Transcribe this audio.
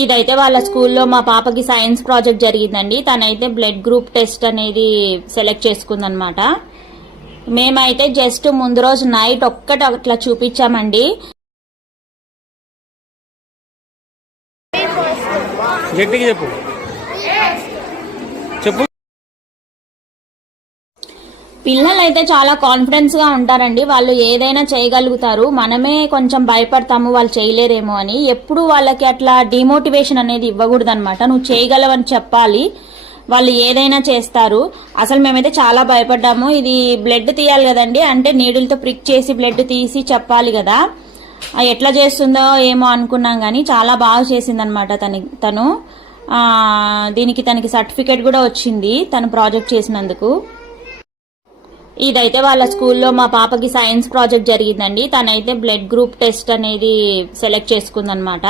ఇదైతే వాళ్ళ స్కూల్లో మా పాపకి సైన్స్ ప్రాజెక్ట్ జరిగిందండి. తనైతే బ్లడ్ గ్రూప్ టెస్ట్ అనేది సెలెక్ట్ చేసుకుందనమాట. మేమైతే జస్ట్ ముందు రోజు నైట్ ఒక్కటి అట్లా చూపించామండి. పిల్లలైతే చాలా కాన్ఫిడెన్స్ గా ఉంటారండి. వాళ్ళు ఏదైనా చేయగలుగుతారు. మనమే కొంచెం భయపడతాము వాళ్ళు చేయలేరేమో అని. ఎప్పుడు వాళ్ళకి అట్లా డిమోటివేషన్ అనేది ఇవ్వకూడదు అనమాట. నువ్వు చేయగలవని చెప్పాలి, వాళ్ళు ఏదైనా చేస్తారు. అసలు మేమైతే చాలా భయపడ్డాము. ఇది బ్లడ్ తీయాలి కదండి, అంటే నీడిల్తో ప్రిక్ చేసి బ్లడ్ తీసి చెప్పాలి కదా, ఎట్లా చేస్తుందో ఏమో అనుకున్నాం కానీ చాలా బాగా చేసిందనమాట తను. దీనికి తనకి సర్టిఫికేట్ కూడా వచ్చింది తను ప్రాజెక్ట్ చేసినందుకు. ఇదైతే వాళ్ళ స్కూల్లో మా పాపకి సైన్స్ ప్రాజెక్ట్ జరిగిందండి. తనైతే బ్లడ్ గ్రూప్ టెస్ట్ అనేది సెలెక్ట్ చేసుకుందనమాట.